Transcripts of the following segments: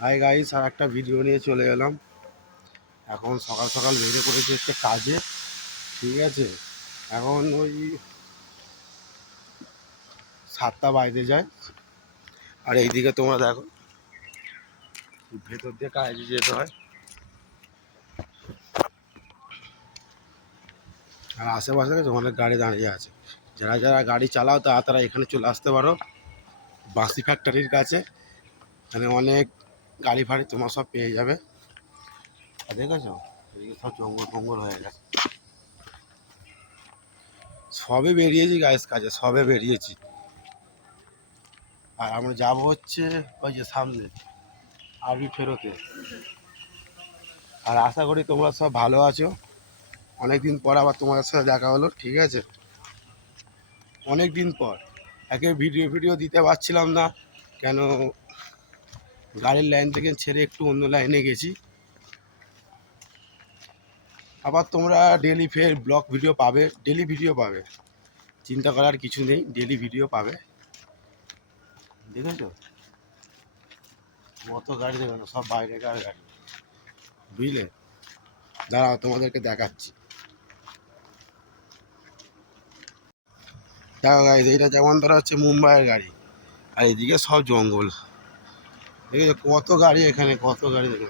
Hi guys, আর একটা video নিয়ে চলে এলাম। এখন সকাল সকাল বেরিয়ে পড়েছি একটা কাজে। ঠিক আছে, এখন ওই 7টা বাজতে যায়। আর এইদিকে তোমরা দেখো, ভেতর দিয়ে কাজে যেতে হয়। আর আশেপাশে অনেক গাড়ি দাঁড়িয়ে আছে। যারা যারা গাড়ি চালাও তারা এখানে চলে আসতে পারো, বাসি ফ্যাক্টরির কাছে। এখানে অনেক গাড়ি ফাড়ি তোমার সব পেয়ে যাবে। আর দেখেছো, এদিকে সব জঙ্গল ফঙ্গল হয়ে গেছে। সবে বেরিয়েছি গাইস, কাজে সবে বেরিয়েছি। আর আমরা যাবো হচ্ছে ওই যে সামনে আরবি ফেরতে। আর আশা করি তোমরা সব ভালো আছো। অনেক দিন পর আবার তোমাদের সাথে দেখা হলো। ঠিক আছে, অনেক দিন পর। একে ভিডিও দিতে পারছিলাম না, কেন গাড়ির লাইন থেকে ছেড়ে একটু অন্য লাইনে গেছি। আবার তোমরা ডেলি ফের ব্লগ ভিডিও পাবে, ডেলি ভিডিও পাবে, চিন্তা করার কিছু নেই, ডেলি ভিডিও পাবে। দেখেছো কত গাড়ি, দেবে না সব বাইরেকার গাড়ি, বুঝলে। দাঁড়াও তোমাদেরকে দেখাচ্ছি। দেখো গাইজ, এইটা যেমন ধরা হচ্ছে মুম্বাইয়ের গাড়ি, আর এইদিকে সব জঙ্গল। দেখেছো কত গাড়ি এখানে, কত গাড়ি দেখে।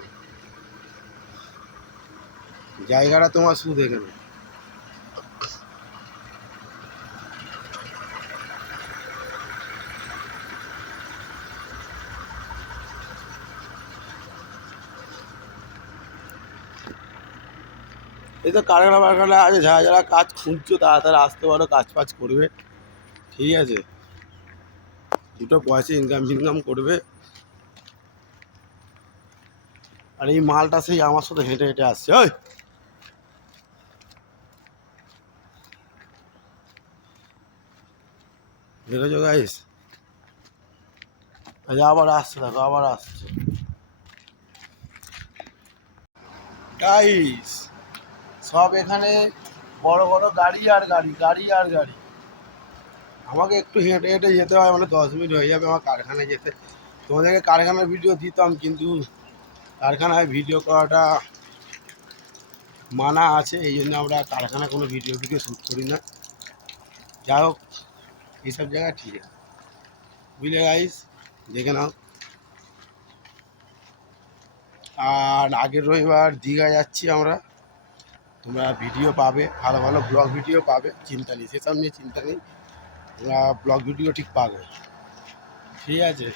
জায়গাটা তোমার শুধু দেখে নাও। এই তো কারখানা বারখানা আছে, যারা যারা কাজ খুঁজছো তারা আসতে পারো, কাজ ফাজ করবে। ঠিক আছে, দুটো পয়সা ইনকাম করবে। আর এই মালটা সেই আমার সাথে হেঁটে হেঁটে আসছে। ওই দেখেছো গাইস, আবার আসছে, দেখো আবার আসছে গাইস। সব এখানে বড় বড় গাড়ি আর গাড়ি, গাড়ি আর গাড়ি। আমাকে একটু হেঁটে হেঁটে যেতে হয়, মানে 10 মিনিট হয়ে যাবে আমার কারখানায় যেতে। তোমাদেরকে কারখানার ভিডিও দিতাম, কিন্তু কারখানায় ভিডিও করাটা মানা আছে, এই জন্য আমরা কারখানায় কোনো ভিডিও শ্যুট করি না। যাই হোক, এইসব জায়গায় ঠিক আছে, বুঝলে গাইস, দেখে নাও। আর আগের রবিবার দীঘা যাচ্ছি আমরা। তোমরা ভিডিও পাবে, ভালো ভালো ব্লগ ভিডিও পাবে, চিন্তা নেই, সেসব নিয়ে চিন্তা নেই। তোমরা ব্লগ ভিডিও ঠিক পাবে। ঠিক আছে,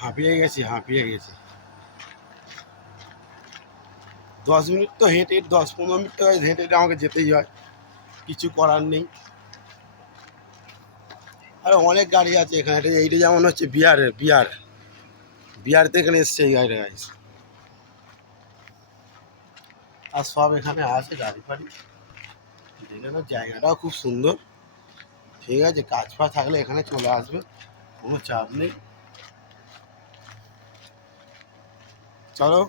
হাঁপিয়ে গেছি, হাঁপিয়ে গেছি। 10 মিনিট তো হেঁটে, 10-15 মিনিট তো হেঁটে হেঁটে আমাকে যেতেই হয়, কিছু করার নেই। আর অনেক গাড়ি আছে এখানে। এইটা যেমন হচ্ছে বিহার থেকে এখানে এসছে এই গাড়িটা গাইস। আর সব এখানে আছে গাড়ি ফাড়ি, দেখে না, জায়গাটাও খুব সুন্দর। ঠিক আছে, কাজ ফাজ থাকলে এখানে চলে আসবে, কোনো চাপ নেই। চলো।